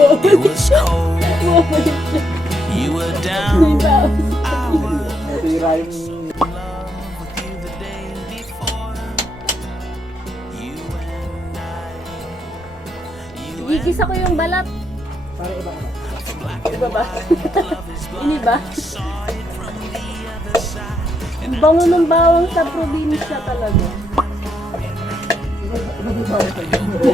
It was cold. You were down. I was in love with you the day before. You and I. Gigisa ko yung balat. Iba ba? Ini ba? Ang bango ng bawang sa probinsya talaga.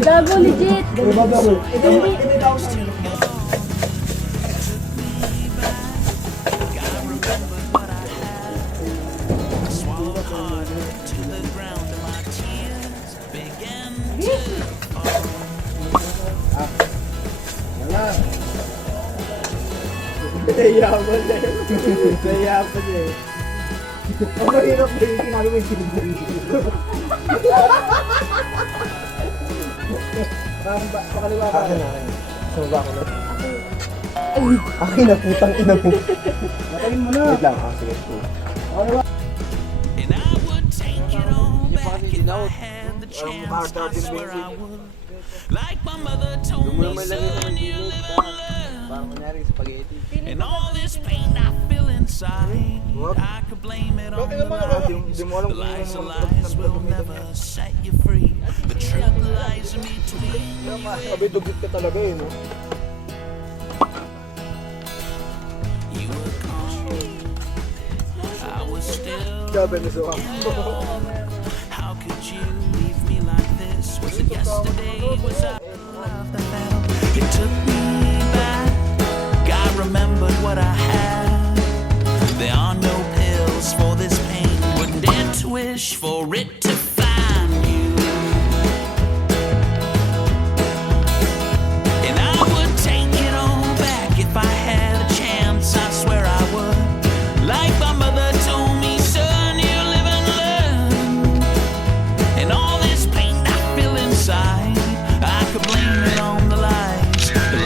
Gago, legit. Hindi. Nayaman na yun. Nayaman na yun. Ang mahirap na yung sinabi mo yung sinigil. Pakaliwa ka. Akin na. Sumaba ko na. Akin na, putang ina mo. Matayin mo na. Wait lang. Sige. Pakaliwa. And I would take it all back if I had the chance. I swear I would. Like my mother told me, son, you live and learn. Parang kunyari spaghetti. And all this pain I feel inside, I could blame it on the lies. The lies will never set you free. The truth lies in between. Sabi, dugit ka talaga eh, no? You were calm, I was still. Sabi na sa How could you leave me like this? Was it yesterday? Was I in love that fell? It took me back. God remembered what I had. There are no pills for this pain. Wouldn't dare to wish for it to find you. And I would take it all back if I had a chance. I swear I would. Like my mother told me, son, you live and learn. And all this pain I feel inside, I could blame it on the lies. The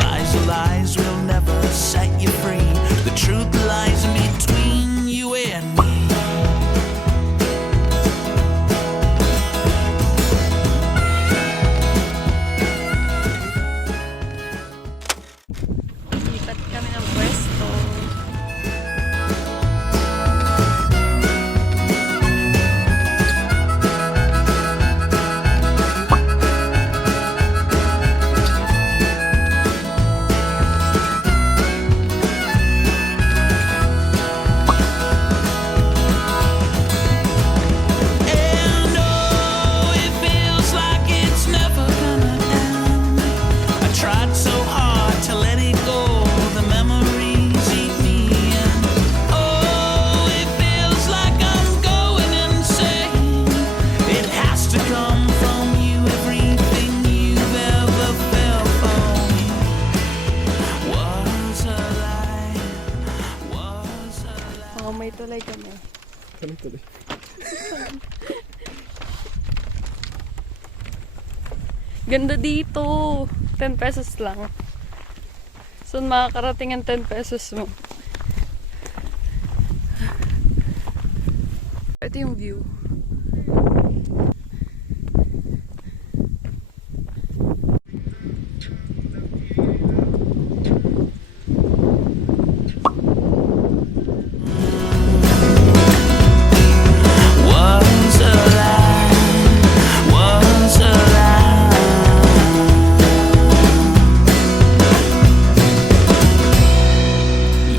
lies will never set you free. The truth lies in between you and me. Lipat kami ng pwesto. And oh, it feels like it's never gonna end. I tried so hard to let it go. The memories eat me in. Oh, it feels like I'm going insane. It has to come from you. Everything you've ever felt for me was a lie. Was a lie. Oh, may tulay kami. Kami tuloy. Ganda dito. 10 pesos lang. Saan makakarating ang 10 pesos mo? Ito yung view. Was a lie, was a lie.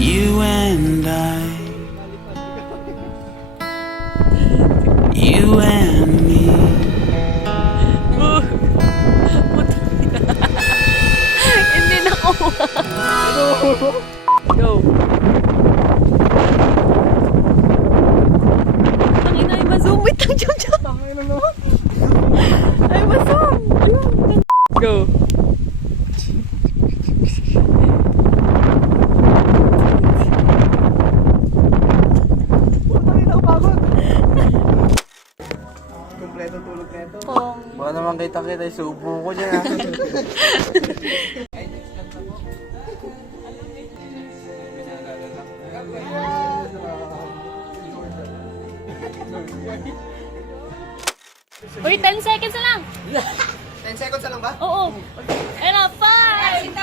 You and I, you and me. Hindi na ako. Go. Ang ina, ay ma-zoom. Wait lang, jump. Ay, ma-zoom. Go. Kompleto tulog na ito. Pong. Baka naman kita subo ko dyan ha. Uy, 10 seconds na lang. 10 seconds na lang ba? Oo. Ayun na, 5, 3, 2,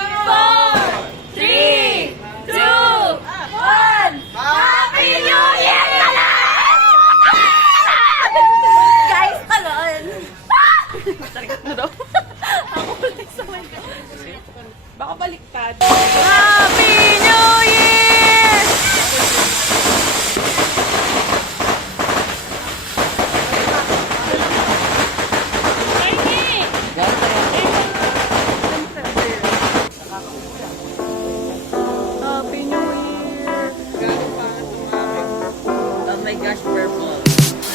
1! Happy New Year! Guys, talon! Tarikat na daw. Ako ulit sa may Baka baliktad. Happy New Year! Happy New Year! Oh my gosh, purple.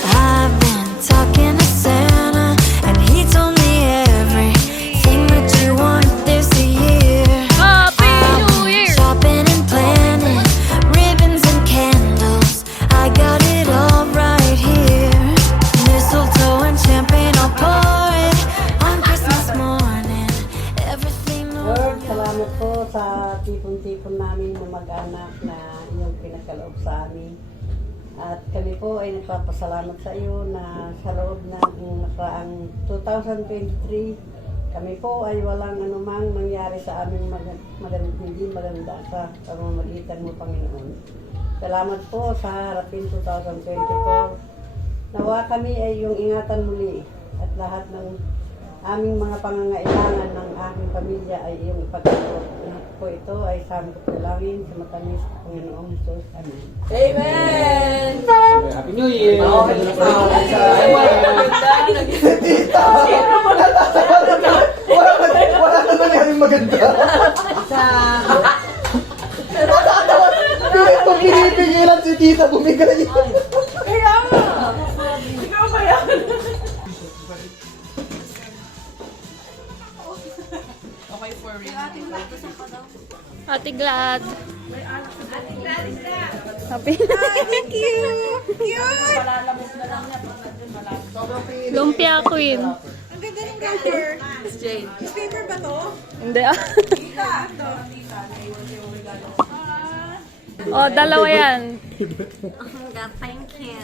I've been talking to Santa, and he told me everything that you want this year. Happy New Year! Shopping and planning, ribbons and candles. I got it all right here. Mistletoe and champagne, I'll pour it on Christmas morning. Everything Lord, salamat po sa tipon-tipon namin na mag-anak na inyong pinagkaloob sa amin. At kami po ay nagpapasalamat sa iyo na sa loob ng nakaraang 2023, kami po ay walang anumang nangyari sa aming hindi maganda sa pamamagitan mo, Panginoon. Salamat po sa harapin 2024. Nawa kami ay iyong ingatan muli at lahat ng aming mga pangangailangan ng aking pamilya ay iyong ipagkaloob. Lahat po ito ay samot dalangin sa matamis ng Panginoong Jesus. Amen. Amen! Happy New Year! Tita! Wala na nangyaring maganda. Kung pinipigilan si Tita, bumigay. Kaya nga! Ikaw ba yan? Okay, for real. Ate Glad. Happy New Year! Thank you! Cute! Lumpia Queen. Ang ganda ng wrapper. Jane. Newspaper ba to? Hindi ah. Ito. Oh, dalawa yan. Thank you.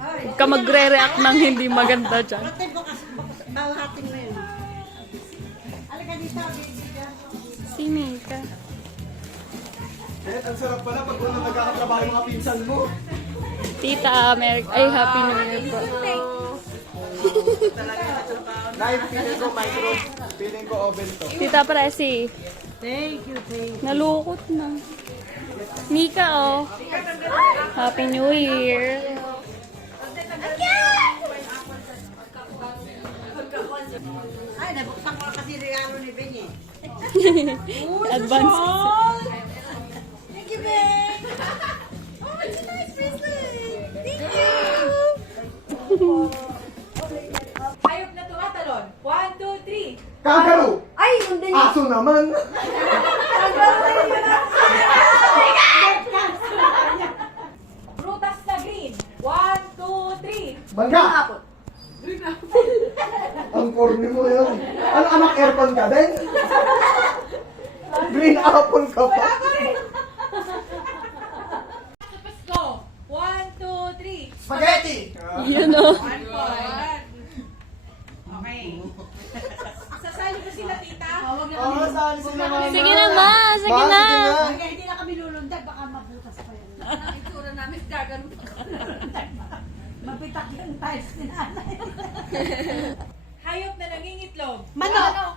Huwag ka magre-react ng hindi maganda dyan. Bawahatin mo yun. Si Mika. Ang sarap pala pag unang nagkakatrabaho yung mga pinsan mo. Tita, ay Happy New Year po. Live, feeling ko micro, feeling ko oven to. Tita Presi. Thank you. Nalukot na. Mika, oh. Happy New Year. Ay, nabuksan ko kasi regalo ni Benye. Advance. Thank you, babe! Oh, it's a nice bracelet! Thank you! Hayop na tumatalon. 1, 2, 3. Kangaroo! Ay, hindi niya. Aso naman! Prutas na green. 1, 2, 3. Mangga! Ang corny mo yun. Ano, anak aircon ka din? Green apple ka pa. Go! 1, 2, 3. Spaghetti! Yun, oh. 1 point. Okay. Sasali ba sila, tita? Oo, saan sila mama? Sige na, ma. Sige na. Hindi na kami lulundag, baka mabutas pa yan. Ang itsura namin, gagano'n pa. Mapitak yung tiles ni nanay. Hayop na nangingitlog. Manok!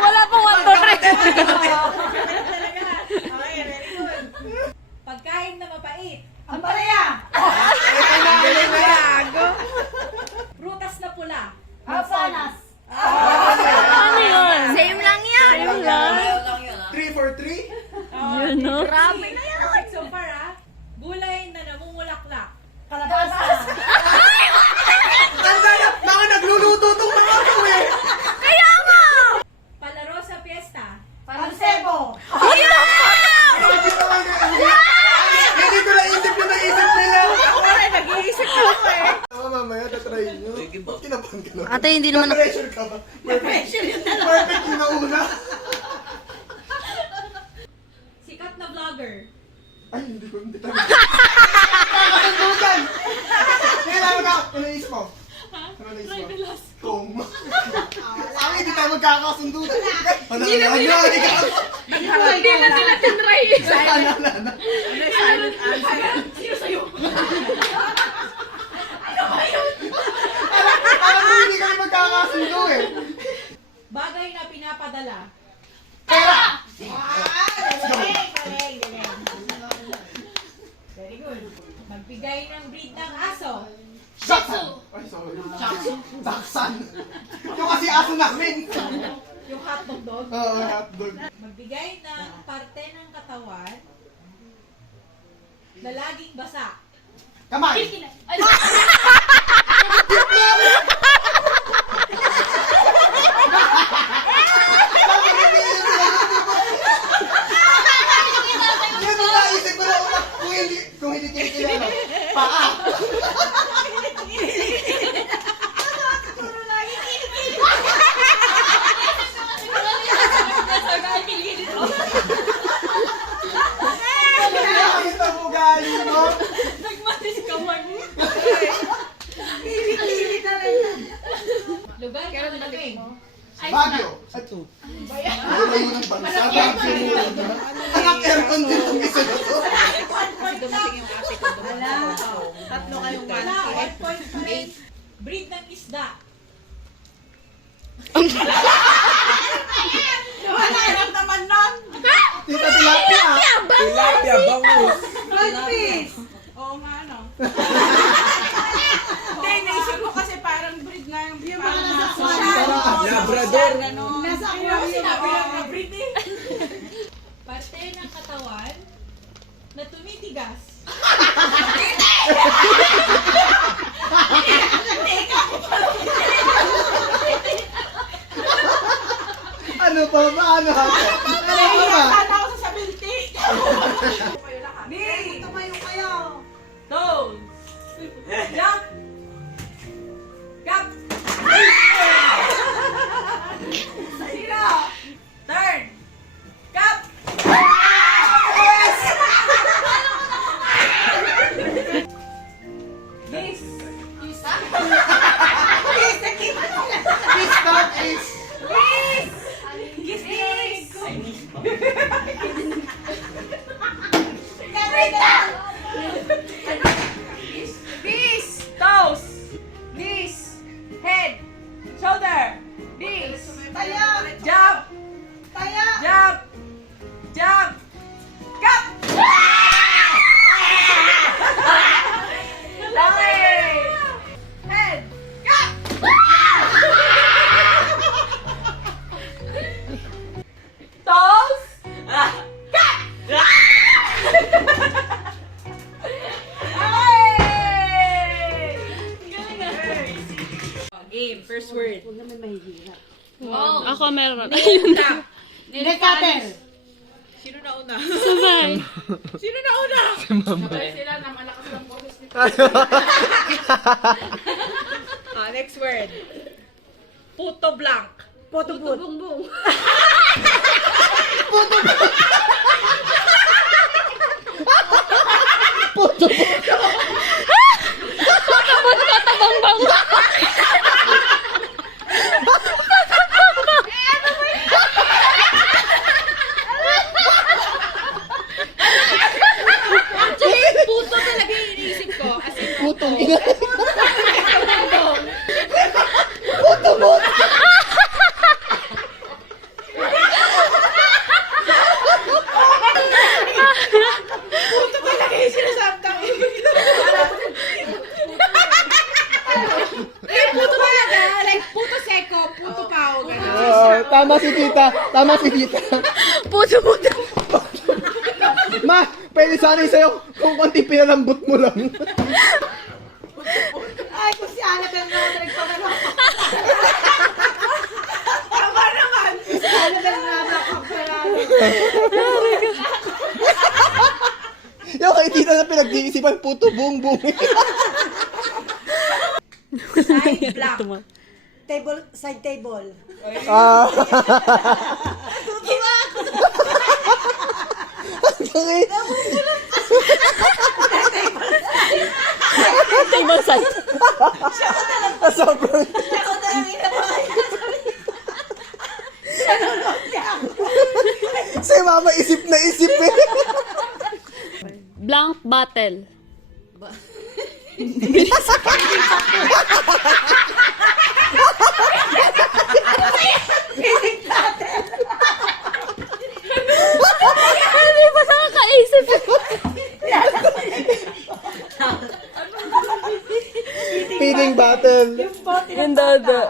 Wala pong 1, 2, 3. Okay, very good. Pagkain na mapait. Ang palaya! Prutas na pula. Sanas! Ano yun? Same lang yan. Ayun lang. 3 for 3? Yun, no? Grabe na yan. So far, gulay na namumulaklak. Kalabasa! Ang gaya! Mga nagluluto itong mga ito eh! Palaro sa piyesta. Pansebo! Hindi ko naisip yung naisip nila! Ako rin, nag-iisip ko eh. Mamaya, tatry nyo. Ba't kinabahan ka na? Ate, hindi naman Na-pressure ka ba? Pressure yun na lang. Perfect yung nauna. Sikat na vlogger. Ay, hindi tayo. Nakakasubukan! Kailangan ka! Ano naisip mo? Ano naisip mo? Tom. tayo magkakasundo. Hindi na nila tinry. Ano silent answer? Sino sa'yo? Parang hindi kami magkakasundo eh. Bagay na pinapadala. Pera! Galing. Very good. Magbigay ng breed ng aso. Saksan! Ay, sorry. Saksan! Yung kasi aso namin. Yung hotdog dog. Oo, hotdog. Magbigay ng parte ng katawan na laging basa. Kamay! Yan ang naisip ko na utak kung hindi kinikilala. Paa! Bakit ang ugali mo? Nagmatis ka man. Lugar na malamig. Baguio! Ito. Malayo ng bansa. Baguio. Anak-aircon din ang isa na to. Tatlo kayong 1.8. Breed ng isda. Wala lang naman nun. Tita Tilapia! Tilapia, bangus. Goldfish. Oo nga, ano. Hindi, naisip ko kasi parang breed na yung mga nasa Labrador. Nasa aquarium. Sinabi lang na breed eh. Parte ng katawan na tumitigas. Ano pa? Paano ako? Ano pa ba? Sana ako sa binti. Ni! Tumayo kayo. Toes. Jump. Gap. Sino? Turn. Gap. This. This dog is... Kiss this. This. Toes. This. Head. Shoulder. This. Jump. Jump. Jump. Gap. Laki. Head. Gap. Toes. Gap. Game. First word. Ako meron. Neck cutter. Sino na una? Sabay. Sino na una? Sabay sila na malakas ang boses nito. Next word. Puto blank. Puto bungbong. Actually, puto talaga yung iniisip ko. As in, Putong ina. puto talaga yung sinasabtang. Puto talaga. Like, puto seko, puto pao. Tama si tita. Tama si tita. Puto. Ma, pwede sana yung sa'yo kung konti pinalambot mo lang. Ay, kung si Annabelle na nagpagano. Tama naman. Si Annabelle na nakapagpagano. Yung kay tita na pinag-iisipan, puto buong-buong. Side block. Table, side table. Ah. Bakit? Table side. Sobrang... Si mama isip na isip eh. Blank bottle. Hindi pa nakakaisip. Feeding battle. Ganda.